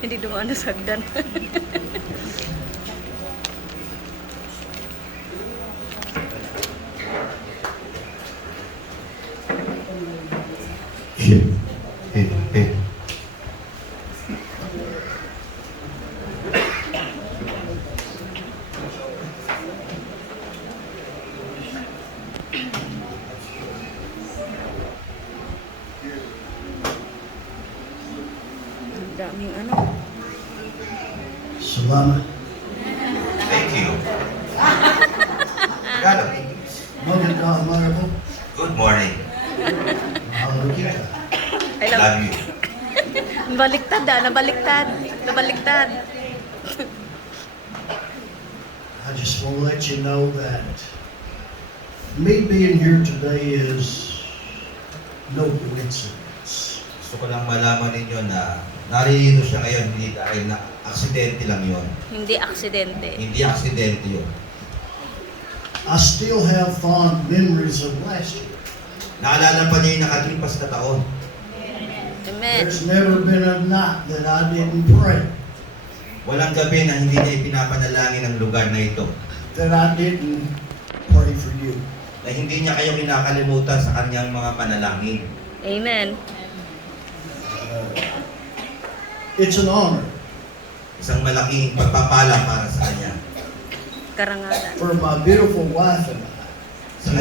Hindi dumaan sa hagdan. Shit. Eh. Ang daming ano. Salamat. Thank you. Tagalog. Magandang umaga po. Good morning. Mahalo kita. I love Love you. Nabaliktad nabaliktad. Nabaliktad. I just want to let you know that me being here today is no coincidence. Gusto ko lang malaman ninyo na narito siya ngayon hindi dahil na aksidente lang yon. Hindi aksidente. Hindi aksidente yun. I still have fond memories of last year. Naalala pa niya yung nakalipas na taon. Amen. There's never been a night that I didn't pray, Walang gabi na hindi niya ipinapanalangin ang lugar na ito. that I didn't pray for you. Na hindi niya kayo kinakalimutan sa kanyang mga panalangin. Amen. It's an honor Isang malaking pagpapala para sa kanya. Karangalan. for my beautiful wife and I Sa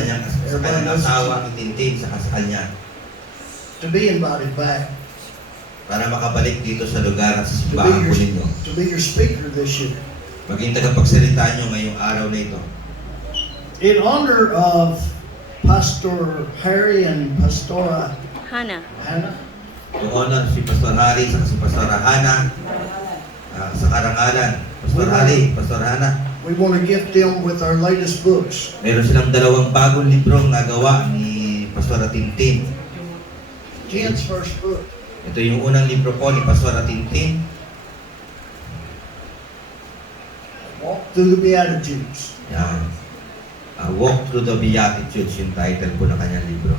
kanyang asawa, itintin sa kanya. to be invited back Para makabalik dito sa lugar at sa to simbahan po ninyo. be your speaker this year. Maging tagapagsalita nyo ngayong araw na ito. In honor of Pastor Harry and Pastora Hana. Hannah, Yung honor si Pastor Harry sa si Pastor Hana sa karangalan. Pastor Harry, Pastor Hana. we want to gift them with our latest books. Meron silang dalawang bagong librong nagawa ni Pastor Tintin. Jen's first book, Ito yung unang libro po ni Pastor Tintin. Walk Through the Beatitudes. Yan. Walk Through the Beatitudes, yung title po ng kanyang libro.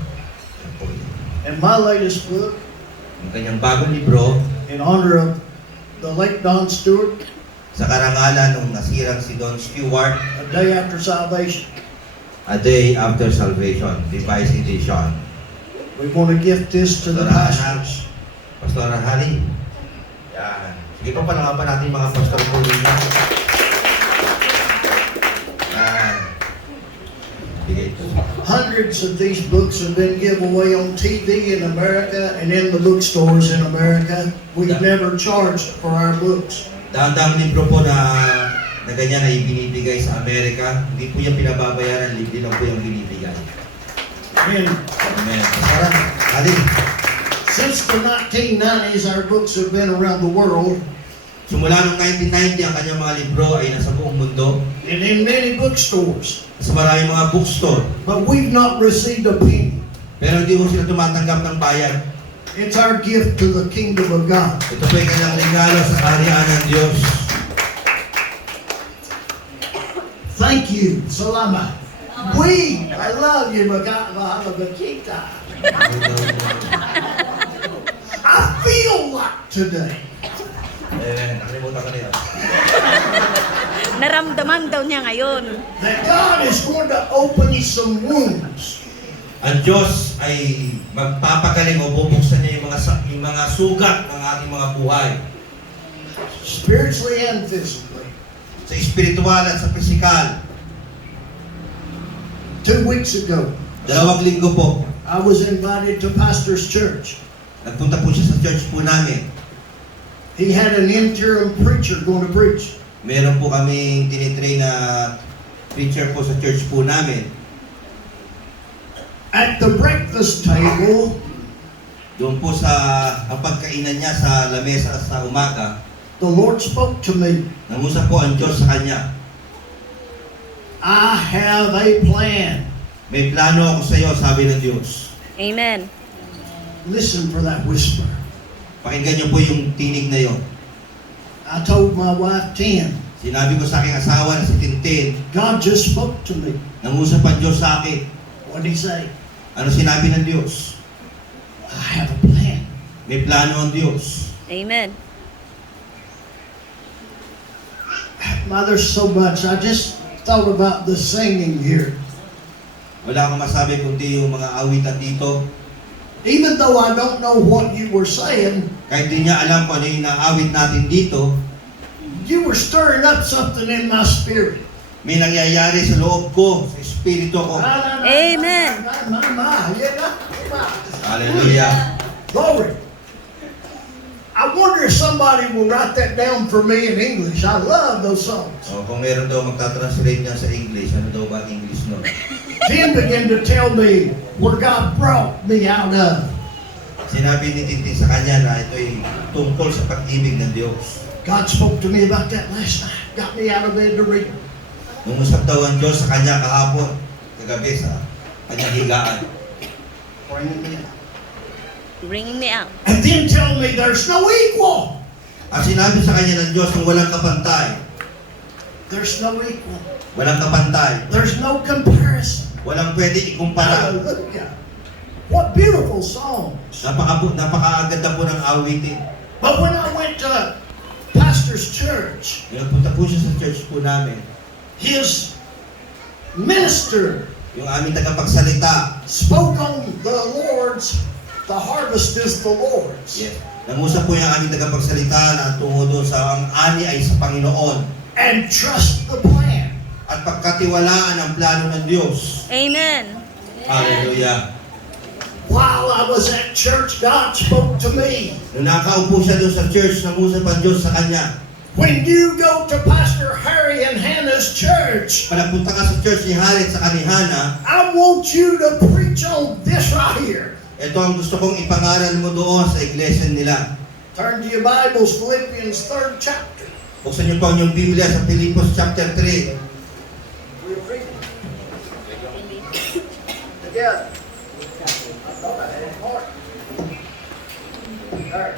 Yan po yun. And my latest book, Yung kanyang bagong libro, in honor of the late Don Stewart, sa karangalan ng nasirang si Don Stewart, A Day After Salvation. A Day After Salvation, Revised Edition. We want to gift this to the pastors. Pastor Harry. Yan. Sige pa palakapan natin yung mga pastor po ninyo. Yan. Sige ito. Hundreds of these books have been given away on TV in America and in the bookstores in America. We've never charged for our books. Dahang libro po na ganyan na ibinibigay sa Amerika, hindi po yan pinababayaran, libre lang po yung binibigay. And Amen. Pastor Harry. since the 1990s, our books have been around the world Simula noong 1990, ang kanyang mga libro ay nasa buong mundo. and in many bookstores. Sa maraming mga bookstore. But we've not received a penny. Pero hindi po sila tumatanggap ng bayad. It's our gift to the kingdom of God. Ito po ay kanyang regalo sa kaharian ng Diyos. Thank you. Salamat. I love you, Mahalabakita. I feel like today Nakalimutan ko na yun. Naramdaman daw niya ngayon. that God is going to open some wounds. Ang Diyos ay magpapagaling o bubuksan niya yung mga sugat ng ating mga buhay. Spiritually and physically. Sa espiritual at sa pisikal. 2 weeks ago, 2 linggo po, I was invited to Pastor's church. nagpunta po siya sa church po namin. He had an interim preacher going to preach. Meron po kami tinitrain na preacher po sa church po namin. At the breakfast table, Doon po sa ang pagkainan niya sa lamesa sa umaga, the Lord spoke to me. nangusap po ang Diyos sa kanya. I have a plan. May plano ako sa iyo, sabi ng Diyos. Amen. Listen for that whisper. Pakinggan niyo po yung tinig na yon. I told my wife, Tin, Sinabi ko sa aking asawa na si Tintin, God just spoke to me. nangusap ang Diyos sa akin. What did he say? Ano sinabi ng Diyos? I have a plan. May plano ang Diyos. Amen. My, there's so much. I just thought about the singing here. Wala akong masabi kundi yung mga awitan dito. Even though I don't know what you were saying, Kahit di niya alam kung ano yung naawit natin dito, you were stirring up something in my spirit. may nangyayari sa loob ko, sa espiritu ko. Amen. Hallelujah. Glory. I wonder if somebody will write that down for me in English. I love those songs. So, kung meron daw magta-translate niya sa English, ano daw ba ang English nun? Then began to tell me where God brought me out of. Sinabi ni Tintin sa kanya na ito'y tungkol sa pag-ibig ng Diyos. God spoke to me about that last night. Got me out of bed to read. Nungusap daw ang Diyos sa kanya kahapon, kagabi sa kanyang higaan. Bringing me out. Bringing me out. And then tell me there's no equal. At sinabi sa kanya ng Diyos na walang kapantay, There's no equal. walang kapantay, There's no comparison. walang pwede ikumpara. Hallelujah. What beautiful songs. Napakaaganda po ng awitin. But when I went to Pastor's church, Nagpunta po siya sa church po namin. his minister Yung aming tagapagsalita, spoke on the harvest is the Lord's. yes, nangusap po yung aming tagapagsalita na tungo doon sa ang ani ay sa Panginoon. And trust the plan. At pagkatiwalaan ang plano ng Diyos. Amen. Hallelujah. While I was at church, God spoke to me. Nung nakaupo siya doon sa church, nangusap ang Diyos sa kanya. When you go to Pastor Harry and Hannah's church, Panapunta ka sa church ni Halit sa kanihana, I want you to preach on this right here. ito ang gusto kong ipangaral mo doon sa iglesia nila. Turn to your Bibles, Philippians 3rd chapter. Buksan niyo po ang inyong Biblia sa Filipos chapter 3. We'll read it together. I thought I had it marked. All right.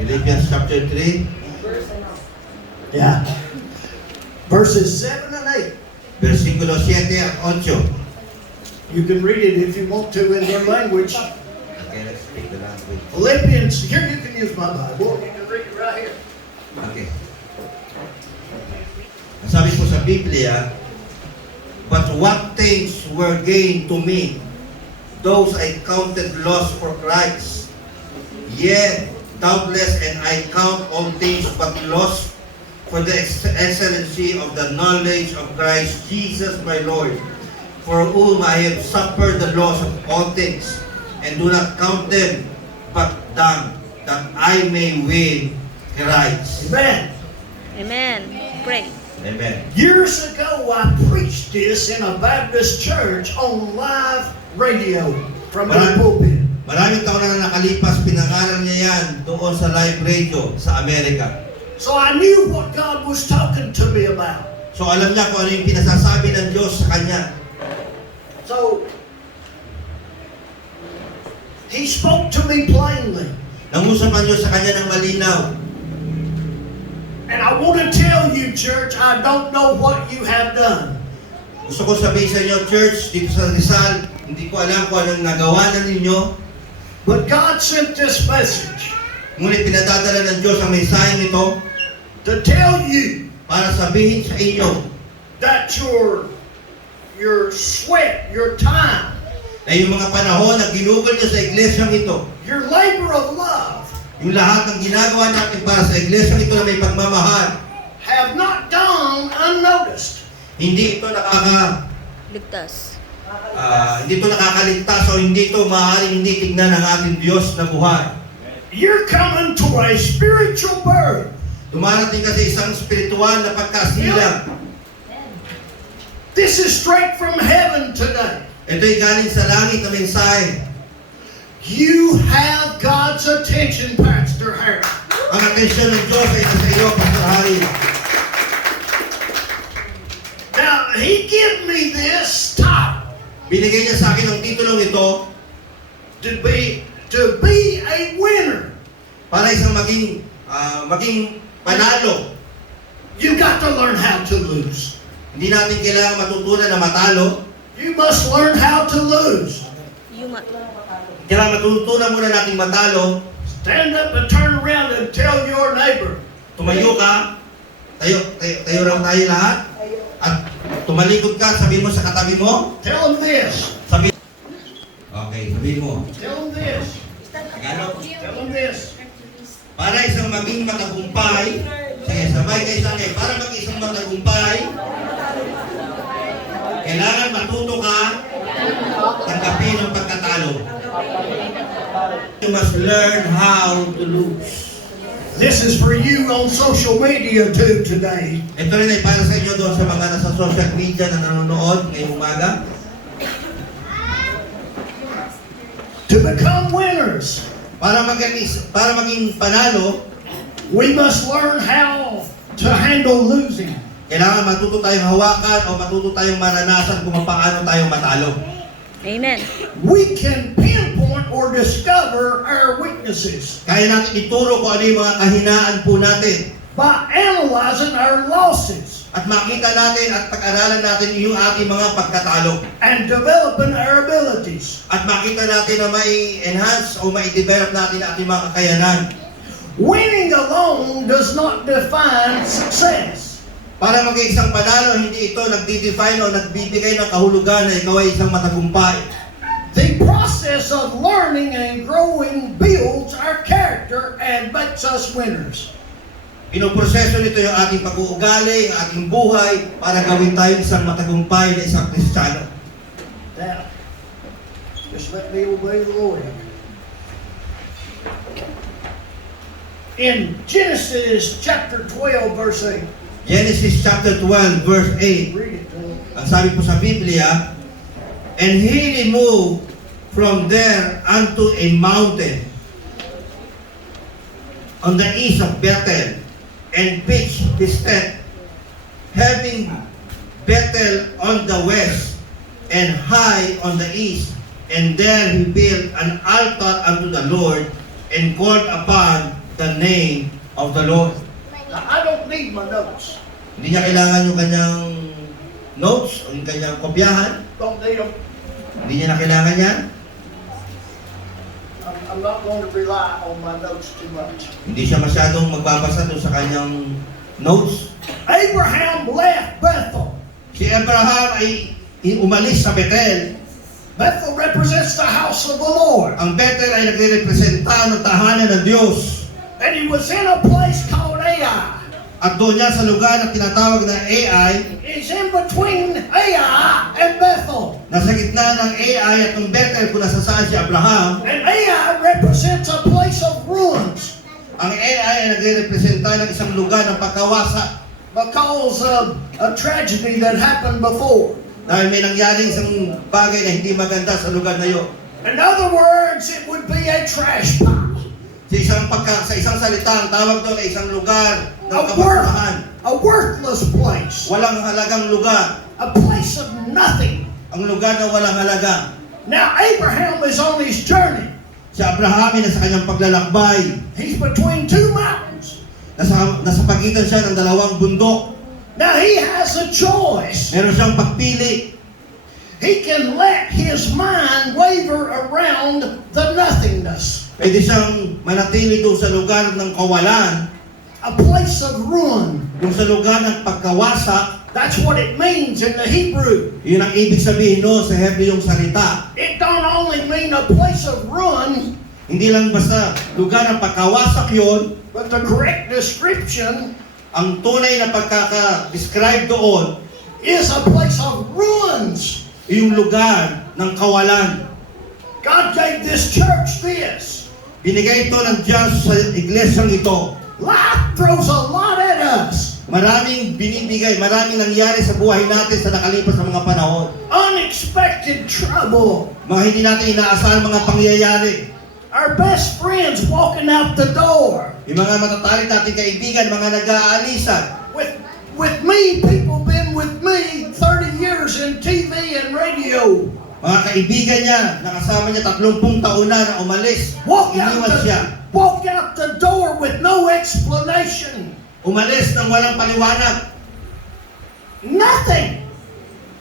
Philippians chapter 3, Yeah. Verses 7 and 8. versikulo 7 at 8. You can read it if you want to in your language. Okay, let's speak the language. Philippians, here you can use my Bible. You can read it right here. Okay. Ang sabi po sa Biblia, but what things were gained to me, those I counted loss for Christ. Yet, doubtless, and I count all things but loss for the excellency of the knowledge of Christ Jesus my Lord, for whom I have suffered the loss of all things, and do not count them but dung, that I may win Christ. Amen. Amen. Great. Amen. Years ago, I preached this in a Baptist church on live radio from the pulpit. Maraming taon na nakalipas, pinangaral niya yan doon sa live radio sa Amerika. So I knew what God was talking to me about. So alam niya kung ano yung pinasasabi ng Diyos sa kanya. So He spoke to me plainly. Nangusap ang Diyos sa kanya ng malinaw. And I want to tell you, church, I don't know what you have done. Gusto ko sabihin sa inyo, church, dito sa Rizal, hindi ko alam kung anong nagawa na ninyo. But God sent this message Ngunit pinadadala ng Diyos ang mensaheng ito to tell you para sabihin sa inyo that your sweat, your time, na yung mga panahon na ginugol niyo sa iglesyang ito, your labor of love yung lahat ng ginagawa natin para sa iglesyang ito na may pagmamahal, have not gone unnoticed. hindi ito Ligtas. hindi ito nakakaligtas o hindi ito maaaring hindi tignan ng ating Diyos na buhay. You're coming to a spiritual birth. Dumarating ka sa isang spiritual na pagkasilang. This is straight from heaven today. Ito'y galing sa langit na mensahe. You have God's attention, Pastor Harry. Ang atensyon ng Diyos ay nasa iyo, Pastor Harry. Now, He gave me this title Binigay niya sa akin ang titulong ito to be a winner. para isang maging panalo. You got to learn how to lose. Hindi natin kailangan matutunan na matalo. You must learn how to lose. Kailangan matutunan muna nating matalo. Stand up and turn around and tell your neighbor. Tumayo ka. Tayo lang tayo lahat. At tumalikod ka, sabi mo sa katabi mo. Tell them this. Sabi. Okay, sabi mo. Tell them this. Tagalog. Tell them this. Para isang maging matagumpay, sige, sabay kayo sa akin. Para maging isang matagumpay, kailangan matuto ka tanggapin ang pagkatalo. You must learn how to lose. This is for you on social media too today. Ito rin ay para sa inyo doon sa mga nasa social media na nanonood ngayong umaga. To become winners, Para maging panalo, we must learn how to handle losing. kailangan matuto tayong hawakan o matuto tayong maranasan kung paano tayo matalo. Amen. We can pinpoint or discover our weaknesses Kaya natin ituro kung ano yung mga kahinaan po natin. by analyzing our losses At makita natin at pag-aralan natin yung ating mga pagkatalo. and developing our abilities. At makita natin na may enhance o may develop natin ang ating mga kakayanan. Winning alone does not define success. Para maging isang panalo, hindi ito nagdi-define o nagbibigay ng kahulugan na ikaw ay isang matagumpay. The process of learning and growing builds our character and makes us winners. Pinoproseso nito yung ating pag-uugali, yung ating buhay, para gawin tayo isang matagumpay na isang Kristiyano. Now, just let me obey the Lord. In Genesis chapter 12, verse 8. Genesis chapter 12, verse 8. Read it to me. Ang sabi po sa Biblia, and he removed from there unto a mountain on the east of Bethel, and pitched his tent, having Bethel on the west, and high on the east. And there he built an altar unto the Lord, and called upon the name of the Lord. Now, I don't need my notes. Hindi niya kailangan yung kanyang notes o yung kanyang kopyahan. Don't need them. Hindi niya na kailangan yan. I'm not going to rely on my notes too much. Hindi siya masyadong magbabasa doon sa kanyang notes. Abraham left Bethel. Si Abraham ay umalis sa Bethel. Bethel represents the house of the Lord. Ang Bethel ay nagre-representa ng tahanan ng Diyos. And he was in a place called Ai. At doon niya sa lugar na tinatawag na Ai, It's in between Ai and Bethel. nasa gitna ng Ai at ng Bethel kung nasa saan si Abraham. And Ai represents a place of ruins Ang Ai ay nagre-representa ng isang lugar ng pagkawasak. because of a tragedy that happened before. Dahil may nangyari isang bagay na hindi maganda sa lugar na yun. In other words, it would be a trash pile. Sa isang salita, ang tawag doon ay isang lugar ng A kabasurahan. worthless place. Walang halagang lugar. A place of nothing. Ang lugar na walang halaga. Now, Abraham is on his journey. Si Abraham ay nasa kanyang paglalakbay. He's between two mountains. Nasa pagitan siya ng dalawang bundok. Now, he has a choice. Meron siyang pagpili. He can let his mind waver around the nothingness. Pwede siyang manatili doon sa lugar ng kawalan. A place of ruin. Doon sa lugar ng pagkawasak. That's what it means in the Hebrew. Yun ang ibig sabihin no sa Hebreyong salita. It don't only mean a place of ruin, Hindi lang basta lugar ng pagkawasak yun. but the correct description Ang tunay na pagkaka-describe doon, is a place of ruins. yung lugar ng kawalan. God gave this church this. Binigay ito ng Diyos sa iglesyang ito. Life throws a lot at us. Maraming binibigay, maraming nangyari sa buhay natin sa nakalipas na mga panahon. Unexpected trouble. Mga hindi natin inaasahan mga pangyayari. Our best friends walking out the door. Yung mga matatalit nating kaibigan, mga nag-aalisan. With me, people been with me 30 years in TV and radio. Mga kaibigan niya, nakasama niya 30 taon na umalis. Iniwan siya. Walk out the door with no explanation. Umalis nang walang paliwanag. Nothing.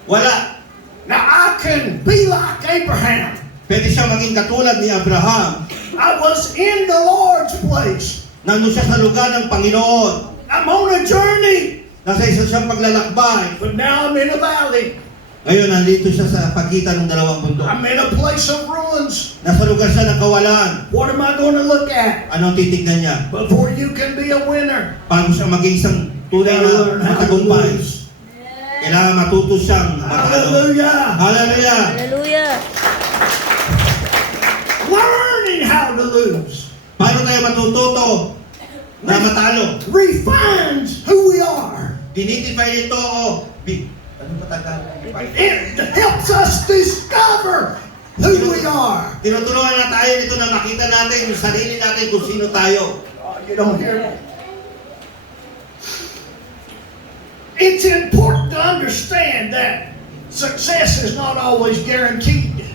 Wala. Now I can be like Abraham. Pwede siya maging katulad ni Abraham. I was in the Lord's place. Nandun siya sa lugar ng Panginoon. I'm on a journey, Nasa isa siyang paglalakbay. but now I'm in a valley. Ngayon, nandito siya sa pagitan ng dalawang bundok. I'm in a place of ruins. Nasa lugar siya ng kawalan. What am I going to look at? Anong titignan niya? Before you can be a winner, Paano siya maging isang tunay na matagumpay? Kailangan matuto siyang matalo. hallelujah, Hallelujah! Hallelujah. learning how to lose Paano tayo matututo na matalo? refines who we are. Dinidefine ito o ano ba tagal? It helps us discover who we are. Tinutulungan na tayo dito na makita natin yung sarili natin kung sino tayo. Oh, you don't hear me? It's important to understand that success is not always guaranteed.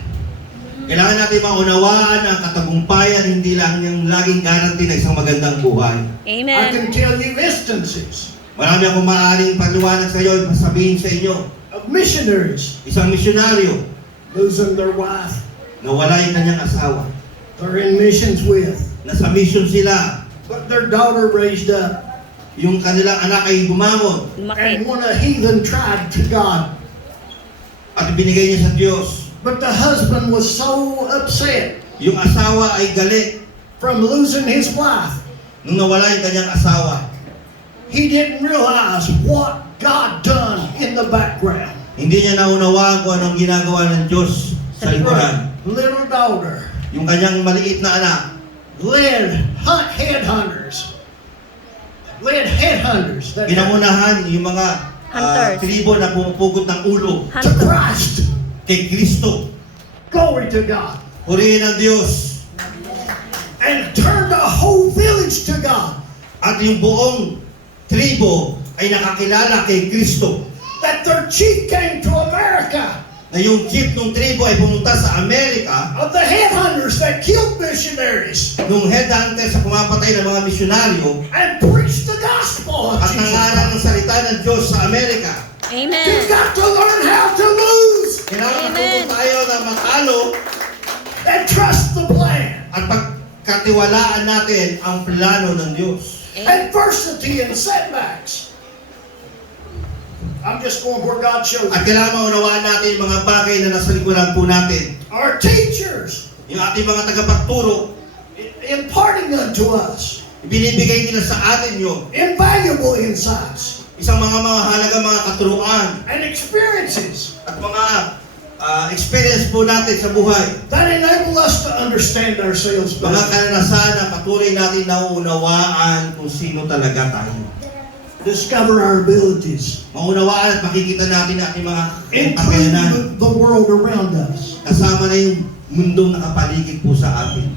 Kailangan natin maunawaan ang katagumpayan, hindi lang yung laging guarantee na isang magandang buhay. I Amen. can tell you instances Marami akong maaaring paliwanag sa iyo, sabihin sa inyo. of missionaries Isang misyonaryo, losing their wife. nawala yung kanyang asawa. They're in missions with, Nasa mission sila. but their daughter raised up Yung kanilang anak ay bumangon and Lumaki. won a heathen tribe to God. at ibinigay niya sa Diyos. But the husband was so upset Yung asawa ay galit from losing his wife. nung nawala yung kanyang asawa. He didn't realize what God done in the background. Hindi niya naunawaan kung anong ginagawa ng Diyos sa likuran. Little daughter Yung kanyang maliit na anak, led headhunters. Led headhunters that pinangunahan yung mga Hunters. tribo na pumupugot ng ulo to Hunter. Christ. kay Kristo. Glory to God. Purihin ang Diyos. And turned the whole village to God. At yung buong tribo ay nakakilala kay Kristo. That their chief came to America. Na yung chief ng tribo ay pumunta sa Amerika. Of the headhunters that killed missionaries. Nung headhunter sa pumapatay ng mga misyonaryo And preached the gospel of at Jesus nangaral ng Christ. salita ng Diyos sa Amerika. You've Amen. got to learn how to lose Kailangan Amen. matuto tayo na matalo and trust the plan. at pagkatiwalaan natin ang plano ng Diyos. Adversity and setbacks. I'm just going where God shows At me. kailangan maunawaan natin yung mga bagay na nasa likuran po natin. Our teachers Yung ating mga tagapagturo, imparting unto us ibinibigay nila sa atin yung invaluable insights isang mga mahalaga mga katuruan and experiences at mga experience po natin sa buhay. that enable us to understand ourselves Mga better. karanasan na patuloy natin nauunawaan kung sino talaga tayo. Discover our abilities, Maunawaan at makikita natin ang ating mga include kakayanan. the world around us. Kasama na yung mundong nakapaligid po sa atin.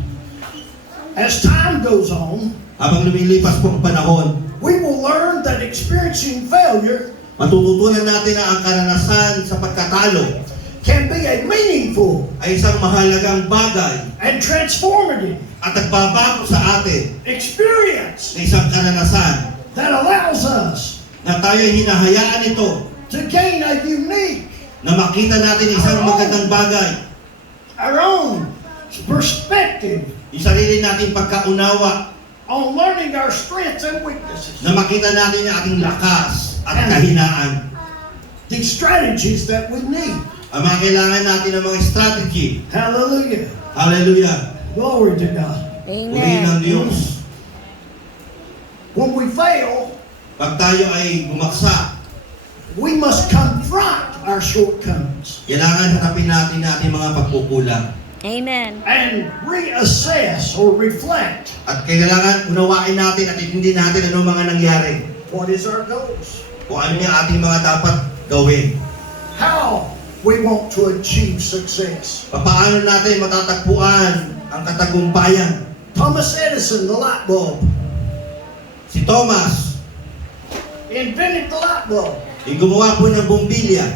As time goes on, Habang lumilipas po ang panahon, we will learn that experiencing failure matututunan natin na ang karanasan sa pagkatalo can be a meaningful ay isang mahalagang bagay and transformative at nagbabago sa atin experience na isang karanasan that allows us na tayo ay hinahayaan ito to gain a unique, na makita natin isang magandang bagay, our own perspective yung sarili nating pagkaunawa, on learning our strengths and weaknesses, na makita natin yung ating lakas at kahinaan. the strategies that we need. Ang mga kailangan natin ng mga strategy. Hallelujah. Hallelujah. Glory to God. Purihin ng Amen. Diyos. When we fail, Pag tayo ay bumaksak, we must confront our shortcomings kailangan hanapin natin ang ating mga pagkukulang. Amen. and reassess or reflect At kailangan unawain natin at intindi natin ano mga nangyari. what is our goals, Kung ano yung ating mga dapat gawin. how we want to achieve success. Paano natin matatagpuan ang katagumpayan. Thomas Edison, the light bulb, Si Thomas, invented the light bulb. yung gumawa po ng bombilya.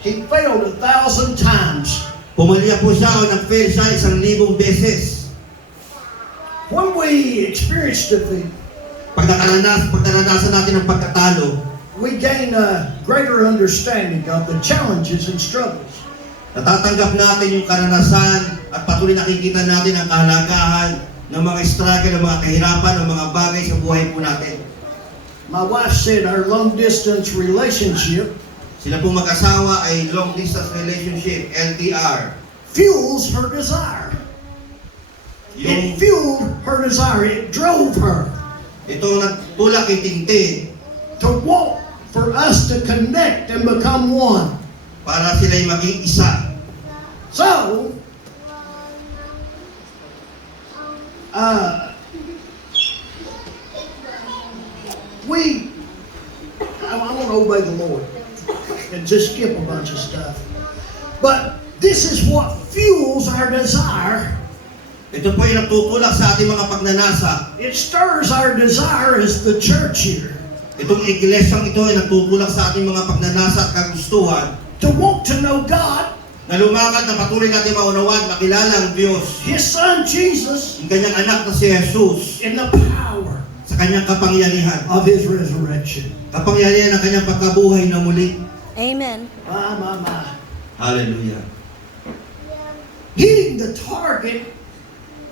He failed 1,000 times. Pumalya po siya o nag-fail siya 1,000 beses. When we experience defeat, Pag naranasan natin ang pagkatalo, we gain a greater understanding of the challenges and struggles Natatanggap natin yung karanasan at patuloy nakikita natin ang kahalagahan ng mga struggle, ng mga kahirapan, ng mga bagay sa buhay po natin. My wife said our long distance relationship Sila po mag-asawa ay long distance relationship, LDR. fuels her desire. Yung, It fueled her desire. It drove her ito nagtulak kay Tintin to walk, for us to connect and become one. para sila'y maging isa. So, I want to obey the Lord and just skip a bunch of stuff. But this is what fuels our desire. Ito po yung nagtutulak sa ating mga pagnanasa. It stirs our desire as the church here Itong iglesyang ito ay nagtutulak sa ating mga pagnanasa at kagustuhan to want to know God, na lumakad na patuloy natin maunawaan, makilala ang Diyos, His Son Jesus, ang kanyang anak na si Jesus, in the power sa kanyang kapangyarihan. of His resurrection. Kapangyarihan ng kanyang pagkabuhay na muli. Amen. My. Hallelujah. Hitting the target.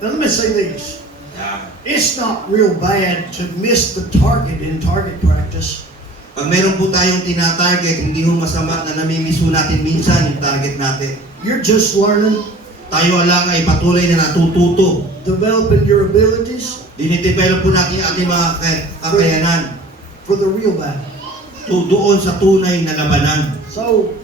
Now let me say this. Yeah. It's not real bad to miss the target in target practice. Pag meron po tayong tinatarget, hindi ho masama na namimiss ho natin minsan yung target natin. You're just learning, Tayo lang ay patuloy na natututo. developing your abilities Dinidevelop po natin yung ating mga kakayanan for the real battle. doon sa tunay na labanan. So,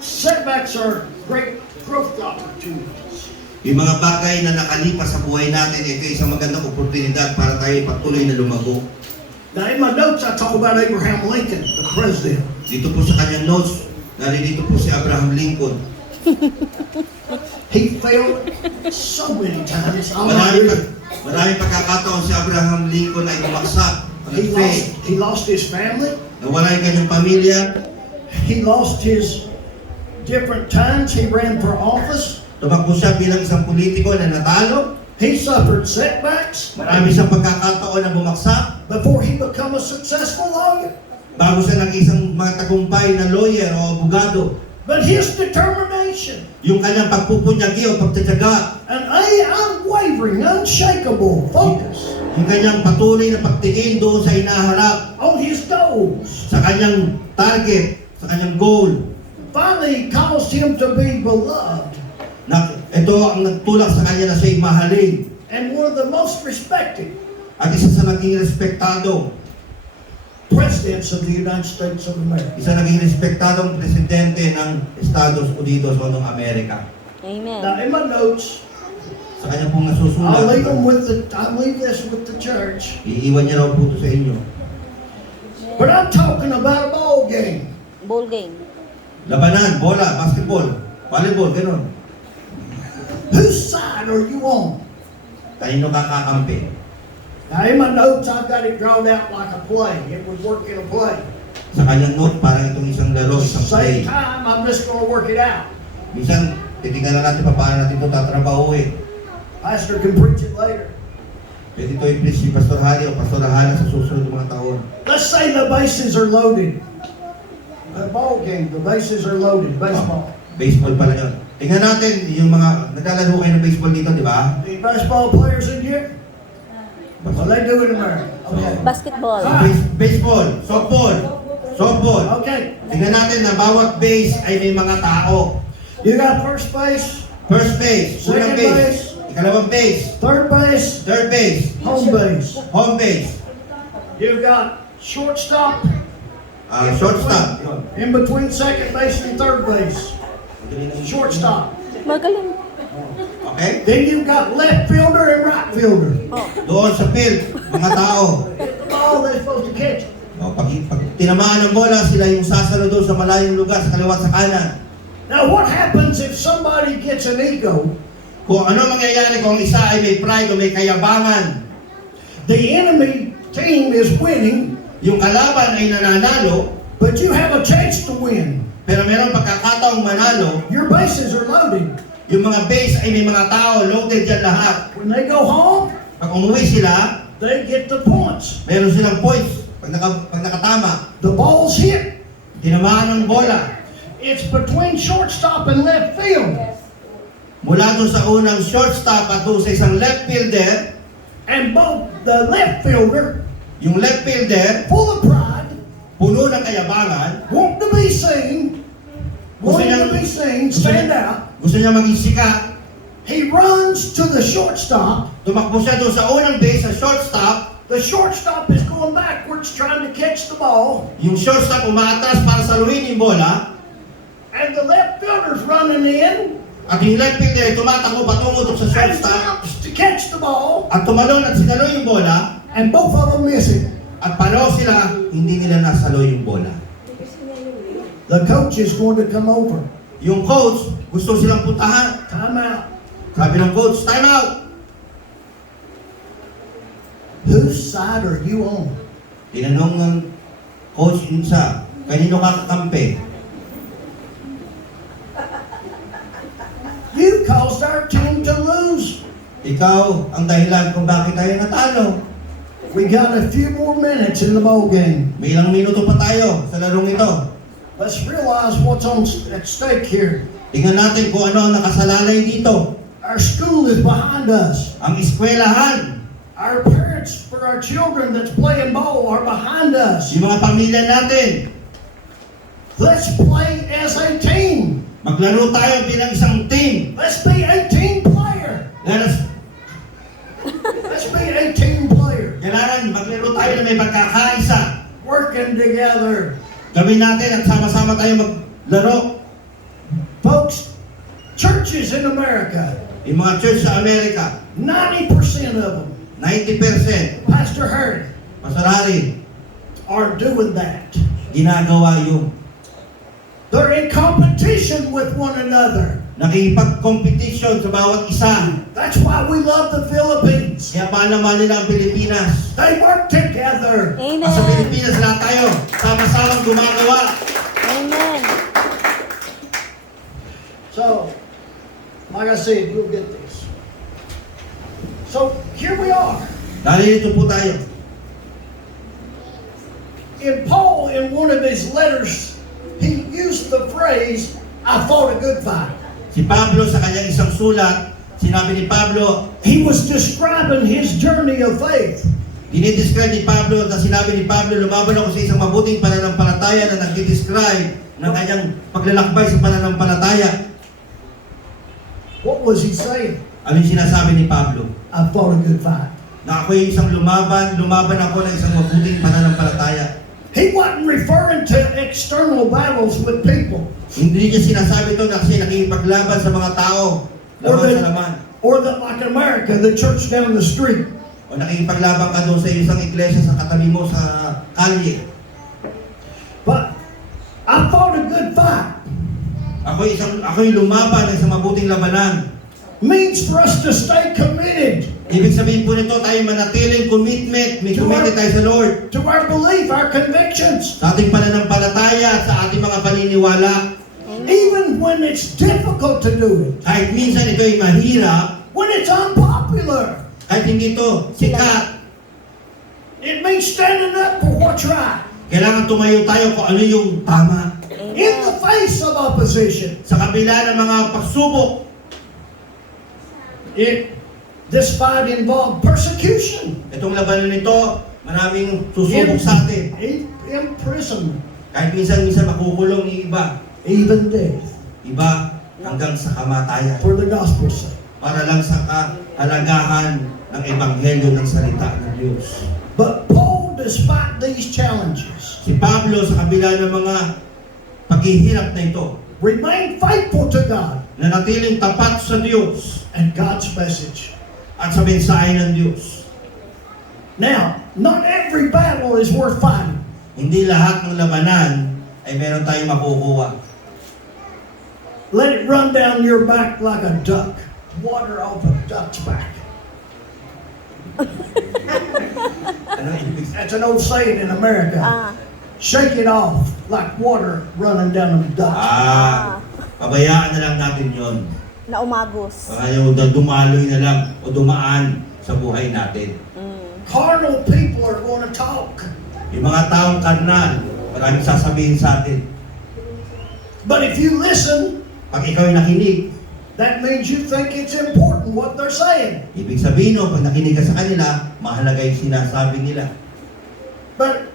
setbacks are great growth opportunities. Yung mga bagay na nakalipas sa buhay natin, ito ay isang magandang oportunidad para tayo patuloy na lumago. Now, in my notes, I talk about Abraham Lincoln, the president. Dito po sa kanyang notes, narito po si Abraham Lincoln. He failed so many times. I'm not reading. Maraming pagkakataon si Abraham Lincoln ay bumagsak. He lost his family. Nawala yung kanyang pamilya. He lost his different times he ran for office. Tumakbo siya bilang isang politiko na natalo. He suffered setbacks Marami siyang pagkakataon na bumagsak before he became a successful lawyer. bago siya naging isang matagumpay na lawyer o abogado. But his determination, Yung kanyang pagpupunyagi o pagtatyaga, an unwavering, unshakable focus yung kanyang patuloy na pagtingin doon sa inaharap, on his goals, sa kanyang target, sa kanyang goal, finally caused him to be beloved na ito ang nagtulak sa kanya na siya'y mahalin and one of the most respected at isa sa naging respektado, presidents of the United States of America. isa naging respektadong presidente ng Estados Unidos o ng Amerika. Amen. Now, in my notes, Sa kanya pong nasusulat, I'll leave this with the church. iiwan niya raw po ito sa inyo. But I'm talking about a ball game. Ball game. Labanan, bola, basketball, volleyball, gano'n. Whose side are you on? Kanino ka kakampi? Now, in my notes, I've got it drawn out like a play. It would work in a play. Sa kanyang note, parang itong isang laro, isang play. Same time, I'm just going to work it out. Minsan, titignan na natin paano natin ito tatrabahuin. Pastor can preach it later. Pwede ito i-preach si Pastor Hari o Pastor Hana sa susunod ng mga taon. Let's say the bases are loaded. A ball game, the bases are loaded. Baseball. Baseball pala yun. Tingnan natin yung mga, naglalaro kayo ng baseball dito, di ba? Any baseball players in here? Well, they do it in America. Okay. Basketball. Baseball, softball. Okay. Tingnan natin na bawat base ay may mga tao. You got first base, First base, unang Second base, base. ikalawang base, third base, third base, home base. home base, You got shortstop, shortstop. Yun. in between second base and third base. Shortstop. Magaling. Okay? Then you've got left fielder and right fielder. Oh. Doon sa field, mga tao. Hit the ball, they're supposed to catch it. Pag tinamaan ng bola, sila yung sasalo doon sa malayong lugar, sa kaliwa at sa kanan. Now, what happens if somebody gets an ego? Kung ano mangyayari kung isa ay may pride o may kayabangan, The enemy team is winning, yung kalaban ay nananalo, but you have a chance to win. pero meron pagkakataong manalo, Your bases are loaded. yung mga base ay may mga tao, loaded dyan lahat. When they go home, Pag umuwi sila, they get the points. meron silang points pag nakatama. The ball's hit. tinamaan ng bola. It's between shortstop and left field. Mula doon sa unang shortstop at doon sa isang left fielder, And both the left fielder, yung left fielder, full of pride, puno ng kayabangan, want to be seen, wanting to be seen, stand out. gusto niya maging sikat, He runs to the shortstop. tumakbo siya doon sa unang base, sa shortstop, The shortstop is going backwards trying to catch the ball. yung shortstop umaatras para saluhin yung bola, And the left fielder's running in at yung left fielder ay tumatakbo patungo doon sa and shortstop, jumps to catch the ball. at tumalon at sinalo yung bola, And both of them miss it. at pareho sila, hindi nila nasalo yung bola. The coach is going to come over. Yung coach, gusto silang puntahan. Time out. Sabi ng coach, time out! Whose side are you on? Tinanong ng coach yung isa, kanino ka kakampi? You caused our team to lose. Ikaw ang dahilan kung bakit tayo natalo. We got a few more minutes in the ball game. May ilang minuto pa tayo sa larong ito. Let's realize what's at stake here. Tingnan natin kung ano ang nakasalalay dito. Our school is behind us. Ang eskwelahan, Our parents for our children that's playing ball are behind us. yung mga pamilya natin. Let's play as a team. Maglaro tayo bilang isang team. Let's be a team player. Let's be a team player. Kailangan maglaro tayo na may pagkakaisa. Working together. Gawin natin at sama-sama tayo maglaro. Folks, churches in America, Yung mga church sa Amerika, 90% of them, 90%, Pastor Harry, Pastor Harry, are doing that. ginagawa yung They're in competition with one another. nakikipag-competition sa bawat isa. That's why we love the Philippines. Kaya paano naman nila ang Pilipinas? They work together. Amen. At sa Pilipinas lahat tayo, sama-samang gumagawa. Amen. So, like I said, you'll get this. So, here we are. Dahil ito po tayo. In Paul, in one of his letters, he used the phrase, I fought a good fight. Si Pablo sa kanyang isang sulat, sinabi ni Pablo, He was describing his journey of faith. dinidescribe ni Pablo, na sinabi ni Pablo, lumaban ako sa isang mabuting pananampalataya na nagdidescribe ng kanyang paglalakbay sa pananampalataya. What was he saying? Ano yung sinasabi ni Pablo? I fought a good fight. Na ako'y isang lumaban ako ng isang mabuting pananampalataya. He wasn't referring to external battles with people Hindi niya sinasabi ito na kasi nakikipaglaban sa mga tao, laban sa laman. or that like in America, the church down the street. O nakikipaglaban ka doon sa isang iglesia sa katabi mo sa kalye. But I fought a good fight. Ako'y lumaban ng isang mabuting labanan. Means for us to stay committed Ibig sabihin po nito, tayo manatiling commitment, may committed tayo sa Lord. to our belief, our convictions, Sa ating pananampalataya at sa ating mga paniniwala. even when it's difficult to do it, Kahit minsan ito ay mahirap, when it's unpopular. kahit hindi ito sikat, It means standing up for what's right kailangan tumayo tayo kung ano yung tama. in the face of opposition. Sa kabila ng mga pagsubok, This fight involved persecution, itong labanan nito, maraming susubok sa atin. imprisonment, Kahit minsan makukulong ni iba. even death Iba hanggang sa kamatayan. for the gospel's sake. Para lang sa kahalagahan ng ebanghelyo ng salita ng Diyos. But Paul, despite these challenges, Si Pablo sa kabila ng mga paghihirap na ito, remained faithful to God na natiling tapat sa Diyos and God's message. at sa mensahe ng Diyos. Now, not every battle is worth fighting. Hindi lahat ng labanan ay meron tayong makukuha. Let it run down your back like a duck. Water off a duck's back. Ano ibig sabihin? That's an old saying in America. Shake it off like water running down a duck. Pabayaan na lang natin yon. Na umagos. Ayaw na dumaloy na lang o dumaan sa buhay natin. Carnal people are going to talk. Yung mga taong karnal, Maraming sasabihin sa atin. But if you listen, Pag ikaw ay nakinig, that means you think it's important what they're saying. ibig sabihin no, pag nakinig ka sa kanila, mahalaga yung sinasabi nila. But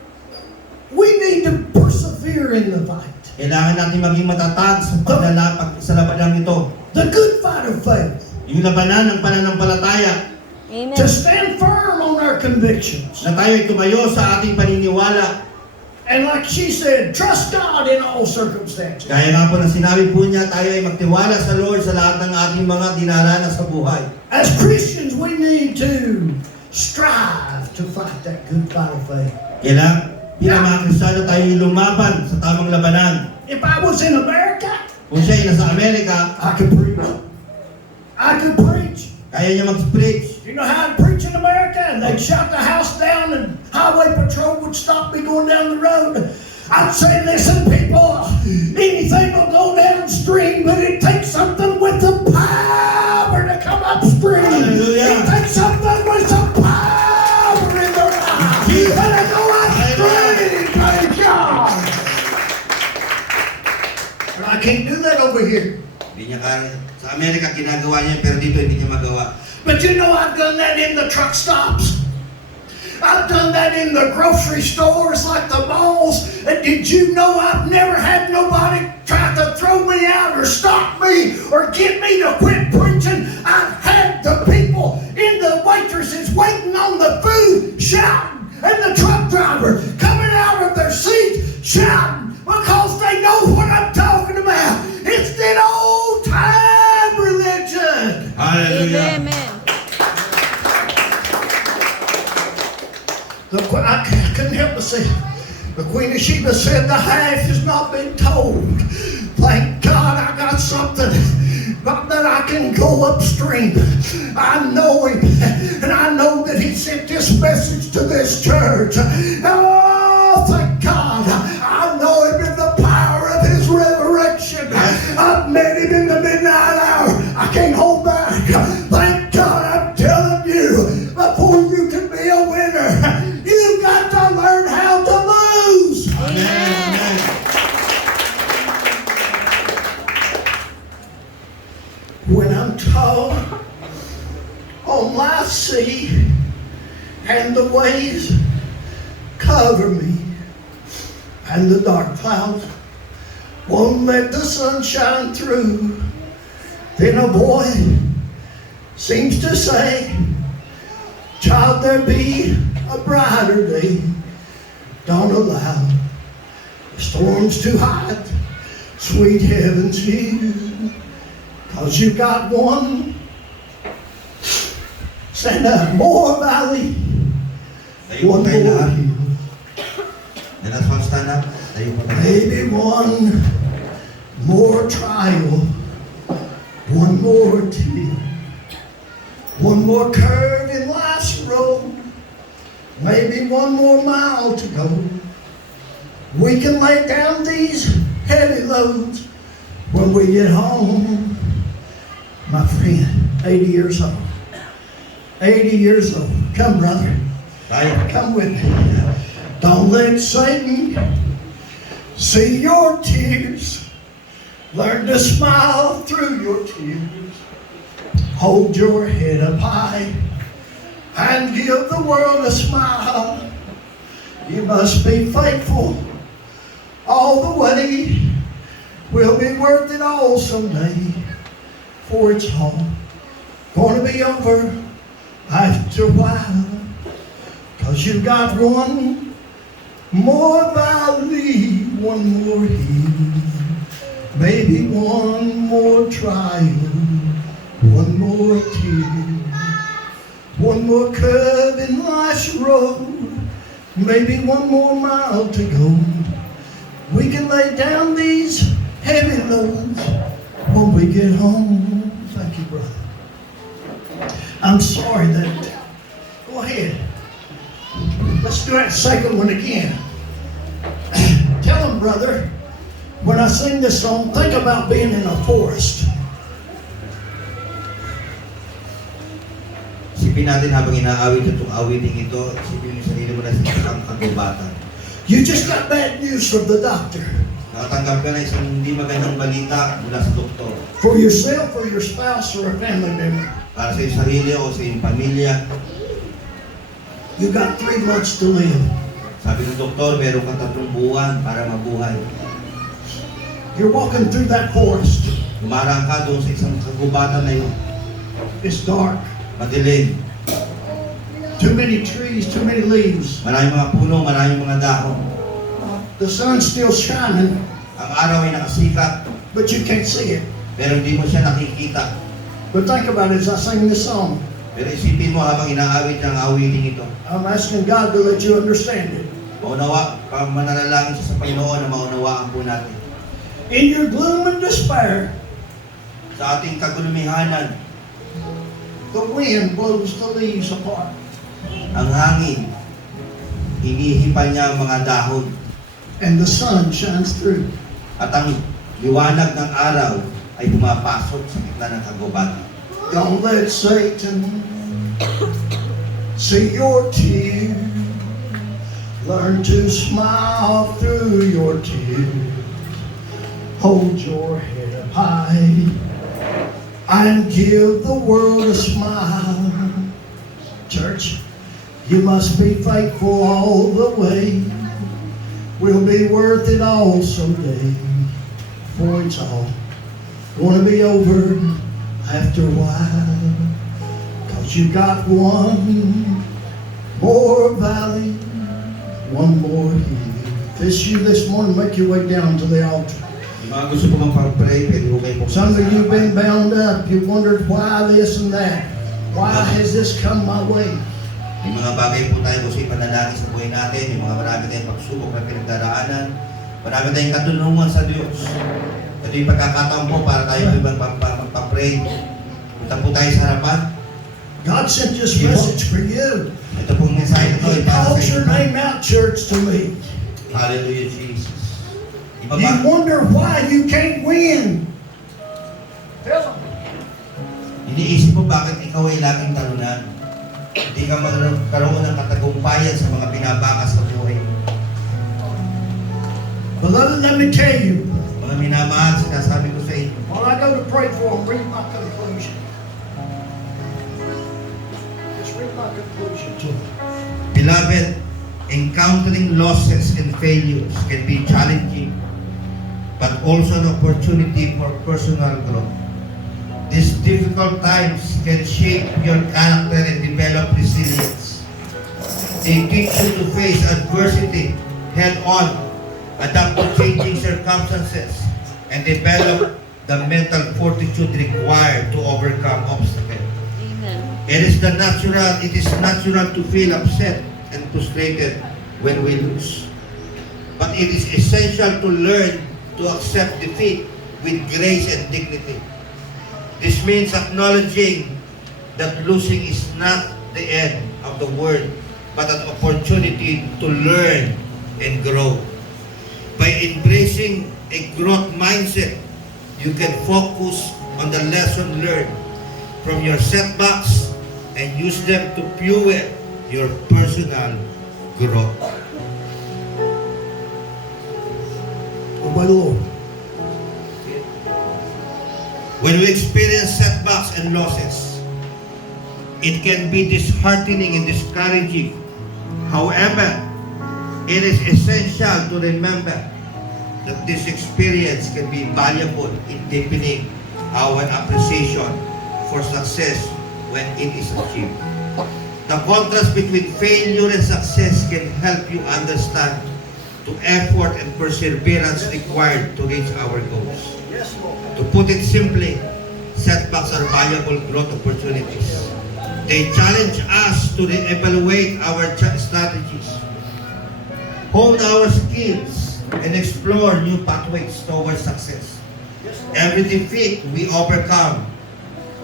we need to persevere in the fight. Kailangan natin maging matatag sa labanang ito. The good fight of faith. Yung labanan ng pananampalataya Amen. To stand firm on our convictions. na tayo ay tumayo sa ating paniniwala. And like she said, trust God in all circumstances. Kaya nga po na sinabi po niya, tayo ay magtiwala sa Lord sa lahat ng ating mga dinaranas sa buhay. As Christians, we need to strive to fight that good fight of faith. Kailangan, bilang mga Kristiyano, tayo ay lumaban sa tamang labanan. If I was in America, Kung siya ay nasa Amerika, I could preach. I could preach. kaya niya mag-preach. You know how I'd preach in America? And they'd shut the house down and highway patrol would stop me going down the road. I'd say, listen people, anything will go downstream, but it takes something with the power to come upstream. Hallelujah. It takes something with some power in their life. And I go upstream, praise God. But I can't do that over here. Hindi niya kaya. Sa Amerika, ginagawa niya, pero dito hindi niya magawa. But you know I've done that in the truck stops. I've done that in the grocery stores like the malls. And did you know I've never had nobody try to throw me out or stop me or get me to quit preaching? I've had the people in the waitresses waiting on the food shouting and the truck driver coming out of their seats shouting because they know what I'm talking about. It's that old time religion. Hallelujah. Amen. I couldn't help but say, the Queen of Sheba said the half has not been told. Thank God I got something that I can go upstream. I know Him, and I know that He sent this message to this church. Oh, thank God. I know Him in the power of His resurrection. I've met Him in the midnight hour. I can't hold back. Thank God, I'm telling you, before you can be a winner, you've got to learn how to lose. Amen. When I'm taught on life's sea and the waves cover me and the dark clouds won't let the sun shine through, then a boy seems to say, child, there be a brighter day. Don't allow the storms to hide sweet heaven's view. 'Cause you got one, stand up, more valley, Tayo po one tayo more lahat. hill. Let us all stand up. Tayo po tayo. Maybe one more trial, one more tear, one more curve in life's road, maybe one more mile to go. We can lay down these heavy loads when we get home. My friend, 80 years old. 80 years old. Come, brother. Tayo. Come with me. Don't let Satan see your tears. Learn to smile through your tears. Hold your head up high and give the world a smile. You must be faithful all the way. Will be worth it all someday. For it's all gonna be over after a while. 'Cause you got one more valley, one more hill, maybe one more trial, one more tear, one more curve in life's road, maybe one more mile to go. We can lay down these heavy loads when we get home. Thank you, brother. I'm sorry that. Go ahead. Let's do that second one again. Tell him, brother, when I sing this song, think about being in a forest. Isipin natin habang inaawit itong awiting ito, isipin mo yung sarili mo na sa isang kagubatan. You just got bad news from the doctor. Nakatanggap ka na isang hindi magandang balita mula sa doktor. For yourself or your spouse or a family member. Para sa iyong sarili o sa iyong pamilya, You got 3 months to live. sabi ng doktor, meron kang 3 buwan para mabuhay. You're walking through that forest. Umarang ka doon sa isang kagubatan na yun. It's dark. Madilim. Too many trees, too many leaves. Maraming mga puno, maraming mga dahon. The sun's still shining, Ang araw ay nakasikat, but you can't see it. pero hindi mo siya nakikita. But think about it as I sing this song. Pero isipin mo habang inaawit ang awiting ito. I'm asking God to let you understand it. Maunawa, mananalangin siya sa Panginoon na maunawaan po natin. In your gloom and despair, Sa ating kagulumihanan, the wind blows the leaves apart. ang hangin, hinihipan niya ang mga dahon. And the sun shines through. At ang liwanag ng araw ay pumapasok sa gitna ng kagubatan. Don't let Satan see your tears. Learn to smile through your tears. Hold your head up high and give the world a smile. Church, you must be faithful all the way. We'll be worth it all someday. For it's all gonna be over after a while. 'Cause you got one more valley, one more hill. If it's you this morning, make your way down to the altar. Yung mga gusto ko mag-pray, pwede ko kayo po. Some of you have been bound up. You wondered why this and that. Why has this come my way? May mga bagay po tayo gusto ipanalangin sa buhay natin. May mga marami tayong pagsubok na pinagdaraanan. Marami tayong katulungan sa Diyos. Ito yung pagkakataon po para tayo ibang magpa-pray. Punta po tayo sa harapan. God sent this message for you. Ito pong mensahe na ito ay He para called sa your inyo. name out, church, to me. Hallelujah, Jesus. Iba You ba? wonder why you can't win. Tell them. Iniisip mo bakit ikaw ay laging talunan? Hindi ka magkaroon ng katagumpayan sa mga binabakas sa buhay. Beloved, let me tell you. Mga minamahal, sinasabi ko sa inyo. When I go to pray for them, read my conclusion. Just read my conclusion to them. Beloved, encountering losses and failures can be challenging, but also an opportunity for personal growth. These difficult times can shape your character and develop resilience. They teach you to face adversity head-on, adapt to changing circumstances, and develop the mental fortitude required to overcome obstacles. It is natural to feel upset and frustrated when we lose. But it is essential to learn to accept defeat with grace and dignity. This means acknowledging that losing is not the end of the world, but an opportunity to learn and grow. By embracing a growth mindset, you can focus on the lesson learned from your setbacks and use them to fuel your personal growth. Oh, my Lord. When we experience setbacks and losses, it can be disheartening and discouraging. However, it is essential to remember that this experience can be valuable in deepening our appreciation for success when it is achieved. The contrast between failure and success can help you understand the effort and perseverance required to reach our goals. Yes, Lord. To put it simply, setbacks are valuable growth opportunities. They challenge us to evaluate our strategies, hone our skills, and explore new pathways towards success. Every defeat we overcome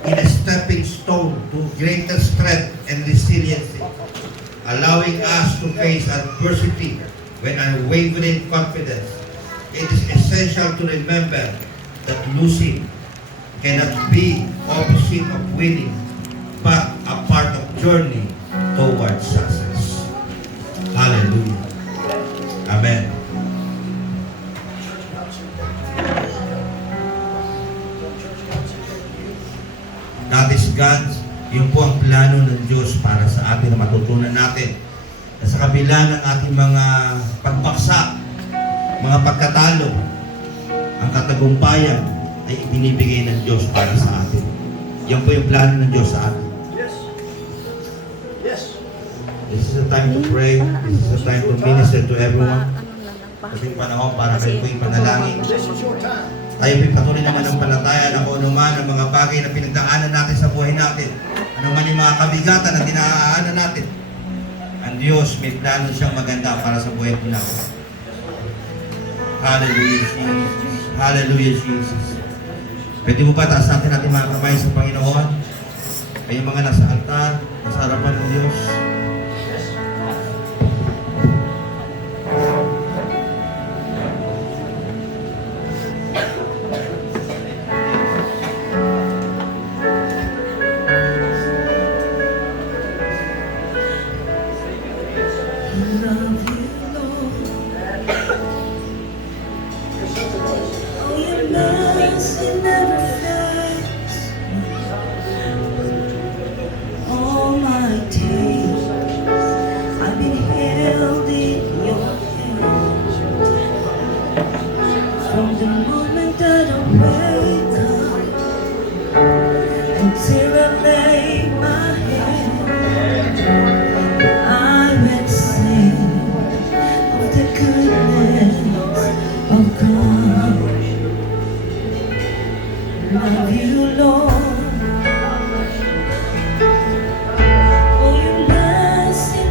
is a stepping stone to greater strength and resiliency, allowing us to face adversity with unwavering confidence. It is essential to remember that losing cannot be opposite of winning, but a part of journey towards success. Hallelujah. Amen. God is God. Yun po ang plano ng Diyos para sa atin na matutunan natin. Na sa kabila ng ating mga pagbaksak, mga pagkatalo, ang katagumpayan ay ibinibigay ng Diyos para sa atin. Yan po yung plano ng Diyos sa atin. Yes. Yes. This is a time to pray. This is a time to minister to everyone. Kasing panahon para kayo po ipanalangin. This is your time. Tayo po'y patuloy naman ng palataya na kung ano man ang mga bagay na pinagdaanan natin sa buhay natin. Ano man yung mga kabigatan na dinaanan natin. Ang Diyos may plano siyang maganda para sa buhay po natin. Hallelujah, Jesus. Hallelujah, Jesus. Pwede mo ba taas natin mga kamay sa Panginoon? Kayong mga nasa altar, nasa harapan ng Diyos. From the moment that I wake up until I lay my head, I will sing of the goodness of God. Love you, Lord. For your mercy.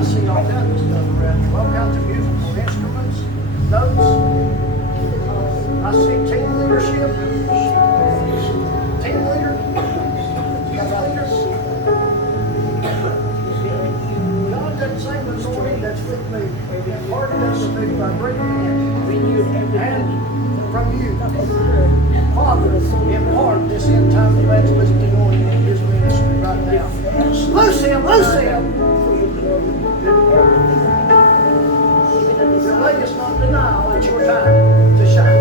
I see all kinds of stuff around you, all kinds of musical instruments, notes. I see team leadership. Team leader. Got leaders. God doesn't say the story that's with me. Imparted unto me by great men. And from you. Father, impart this end time evangelistic anointing in his ministry right now. Loose him, loose him. Your leg is not denial. It's your time to shine.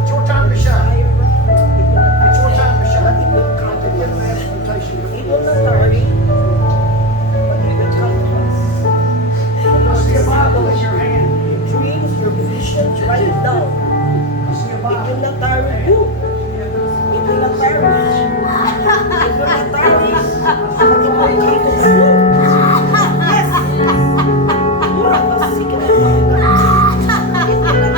It's your time to shine. It's your time to shine. To get an expectation. I see a Bible in your hand. Your visions, write it down. I see a It Bible. will not tarry you. It will not perish. It will not perish. But it will come to you. Yes. You have a secret of God. It will not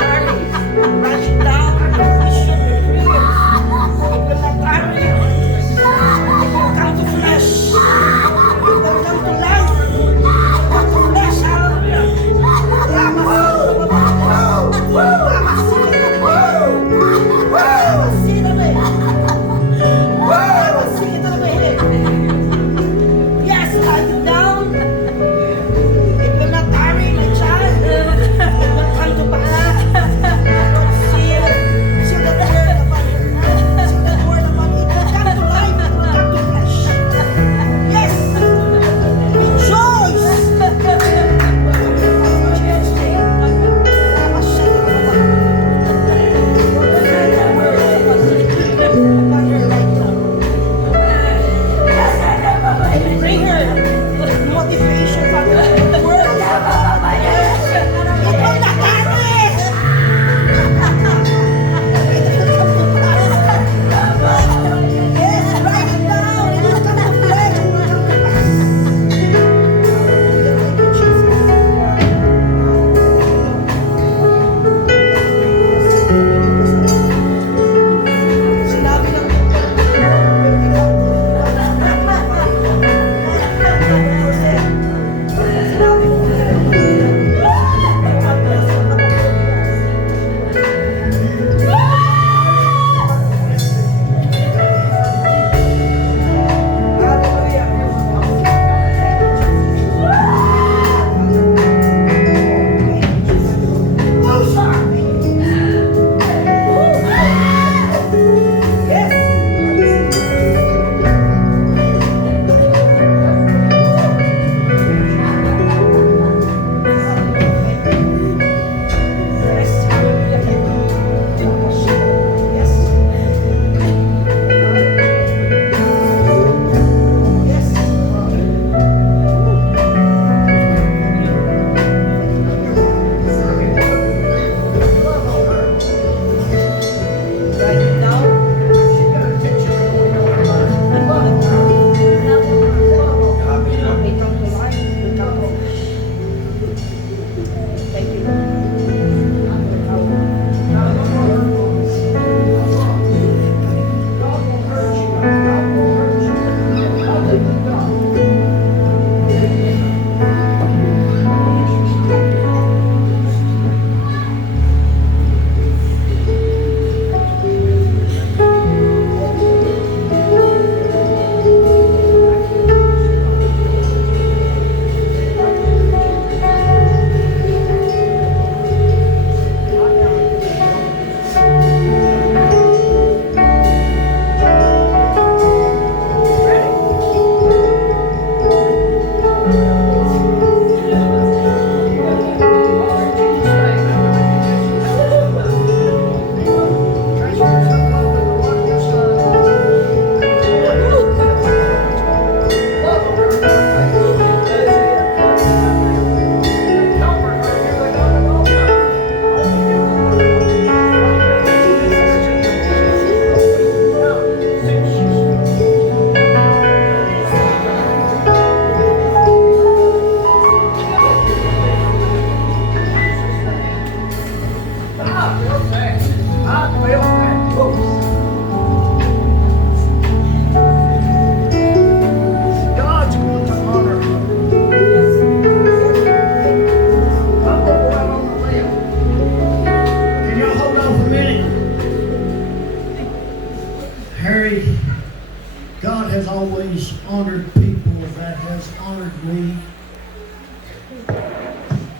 that has honored me.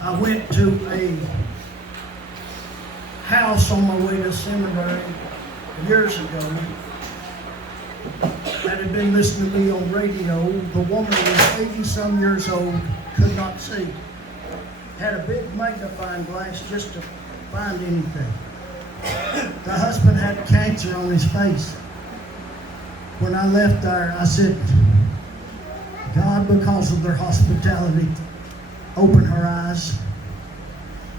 I went to a house on my way to seminary years ago that had been listening to me on radio. The woman was 80-some years old, could not see. Had a big magnifying glass just to find anything. The husband had cancer on his face. When I left there, I said, God, because of their hospitality, open her eyes.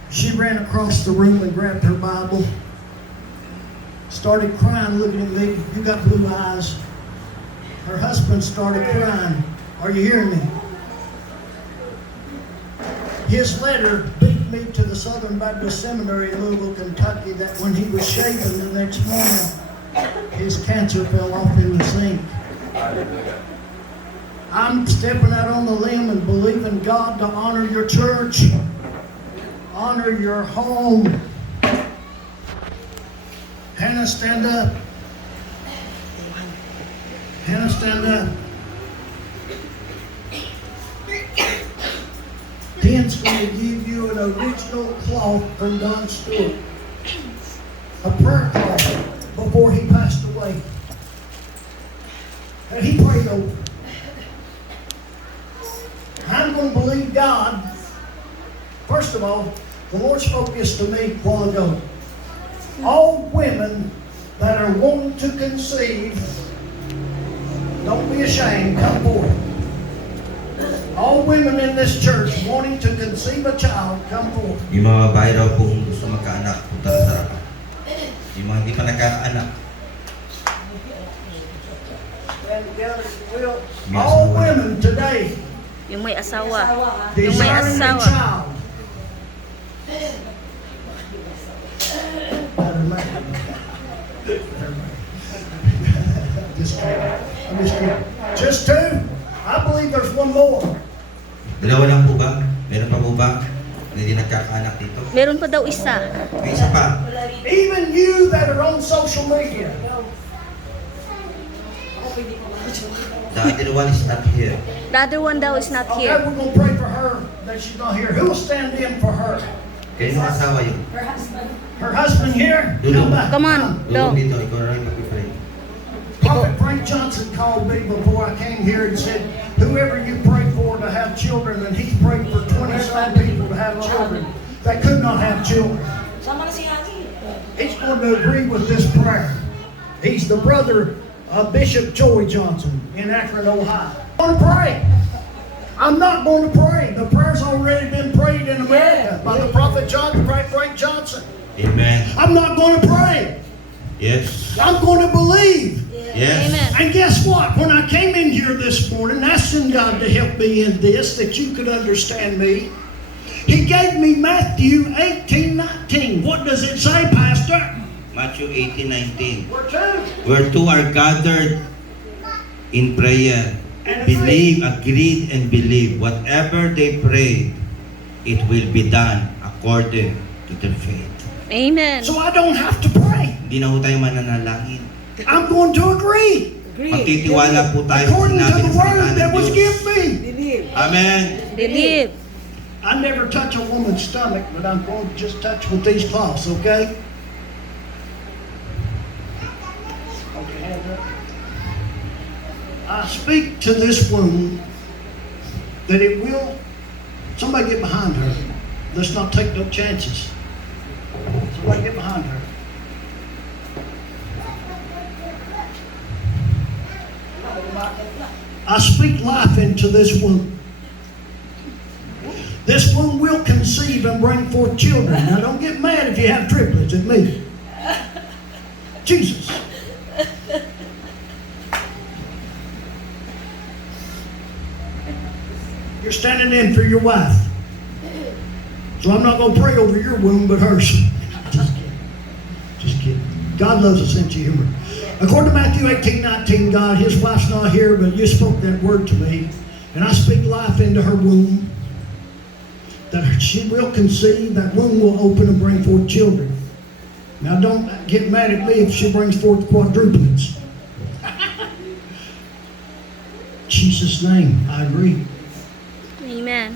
She ran across the room and grabbed her Bible, started crying, looking at me. You got blue eyes. Her husband started crying. Are you hearing me? His letter beat me to the Southern Baptist Seminary in Louisville, Kentucky, that when he was shaving the next morning, his cancer fell off in the sink. I'm stepping out on the limb and believing God to honor your church, honor your home. Hannah, stand up. Hannah, stand up. Ken's going to give you an original cloth from Don Stewart. A prayer cloth before he passed away. And he prayed over. I'm going to believe God. First of all, the Lord spoke this to me a while ago. All women that are wanting to conceive, don't be ashamed, come forward. All women in this church wanting to conceive a child, come forward. Yung mga babae raw po kung gusto magkaanak, punta sa harapan. Yung mga hindi pa nagkakaanak. All women today Yung may asawa. desiring a child. Just two? I believe there's one more. Dalawa lang po ba? Meron pa po ba? Na hindi nagkakaanak dito? Meron pa daw isa. May isa pa. Even you that are on social media, The other one is not here. The other one daw is not okay, here. we're going to pray for her that she's not here. Who will stand in for her? Kaya yung asawa yun. Her husband here? Dulong. Come on, Dulong Dong. dito, ikaw na rin mag-pray. Prophet Frank Johnson called me before I came here and said, whoever you pray for to have children, and he's prayed for 20-some people to have children that could not have children. Sama na si Ate. He's going to agree with this prayer. He's the brother of Bishop Joey Johnson in Akron, Ohio. I'm going to pray. I'm not going to pray. The prayer's already been prayed in America by the Prophet Frank Johnson. Amen. I'm not going to pray. Yes. I'm going to believe. Yes. Amen. And guess what? When I came in here this morning, asking God to help me in this, that you could understand me, He gave me Matthew 18:19. What does it say, Pastor? Matthew 18:19. We're two. Where two are gathered in prayer, believe, agreed, and believe. Whatever they pray, it will be done according to their faith. Amen. So I don't have to pray. Hindi na ho tayo mananalangin. I'm going to agree Magtitiwala po tayo sa according to sinabi the ng word salita that ng was Diyos. given me. Amen. Believe. I never touch a woman's stomach, but I'm going to just touch with these cloths, okay? Okay, hands up. I speak to this woman that it will. Somebody get behind her. Let's not take no chances. Somebody get behind her. I speak life into this woman. This woman will conceive and bring forth children. Now don't get mad if you have triplets at me. Jesus. You're standing in for your wife. So I'm not going to pray over your womb, but hers. Just kidding. Just kidding. God loves a sense of humor. According to Matthew 18:19, God, his wife's not here, but you spoke that word to me. And I speak life into her womb. That she will conceive, that womb will open and bring forth children. Now don't get mad at me if she brings forth quadruplets. Jesus' name, I agree. Amen.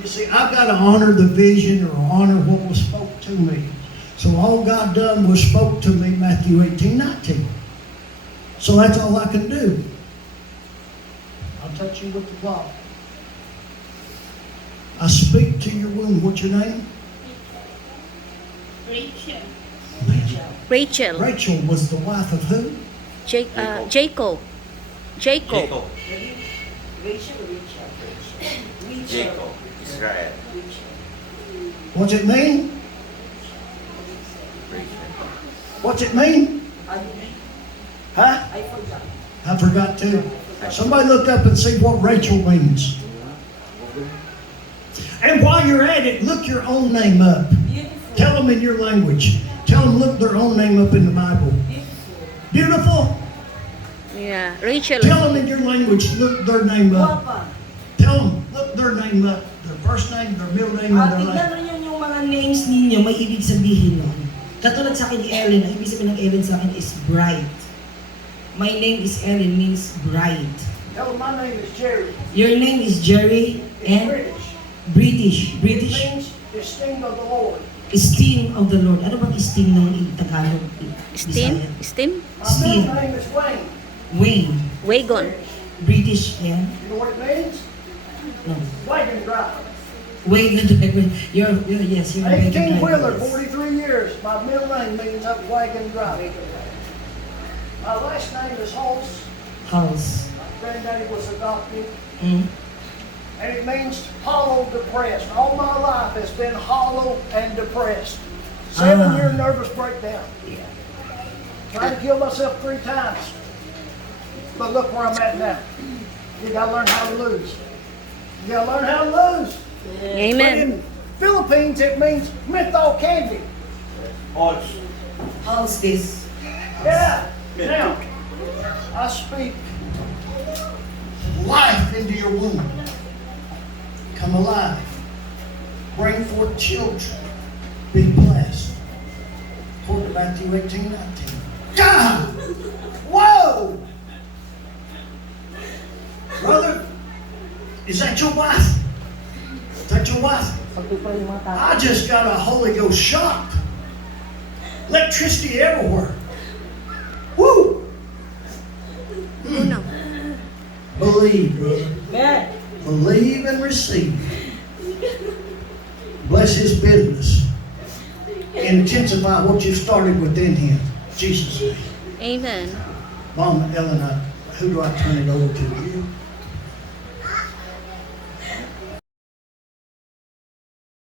You see, I've got to honor the vision or honor what was spoke to me. So all God done was spoke to me, Matthew 18:19. So that's all I can do. I'll touch you with the cloth. I speak to your womb. What's your name? Rachel. Rachel. Rachel was the wife of who? Jacob. Jacob. Jacob. Rachel. Jacob. Israel. What's it mean? What's it mean? Huh? I forgot. I forgot too. Somebody look up and see what Rachel means. And while you're at it, look your own name up. Beautiful. Tell them in your language. Tell them look their own name up in the Bible. Beautiful. Yeah. Rachel. Tell them in your language, look their name up. Guwapa. Tell them, look their name up. Their first name, their middle name, and their Tingnan last. mo yun yung mga names ninyo, may ibig sabihin nun. Katulad sa akin ni Ellen, ang ibig sabihin ng Ellen sa akin is bright. My name is Ellen, means bright. Tell them my name is Jerry. Your name is Jerry and British. British. means esteemed of the Lord. Esteem of the Lord. Ano bang esteem ng in Tagalog? Steam. Bisaya? Steam. My Esteem. middle name is Wayne. Wayne. Wagon. British, yan. You know what it means? No. Wagon driver. Wayne the driver. Yes, you're a wagon 18-wheeler, driver. 43 years. My middle name means a wagon driver. My last name is Hulse. House. My granddaddy was adopted. Mm. And it means hollow, depressed. All my life has been hollow and depressed. 7-year nervous breakdown. Tried to kill myself 3 times. But look where I'm at now. You gotta learn how to lose. You gotta learn how to lose. But Amen. in Philippines, it means menthol candy. House this. Yeah. Now, I speak life into your womb. Come alive. Bring forth children. Be blessed. According to Matthew 18:19. God! Whoa! Brother, is that your wife? Is that your wife? Pagpipray yung mga tao. I just got a Holy Ghost shock. Electricity everywhere. Woo! Uno. Believe, brother. Man. Believe and receive. Bless his business. And intensify what you've started within him. Jesus' name. Amen. Mama Ellen, who do I turn it over to? You?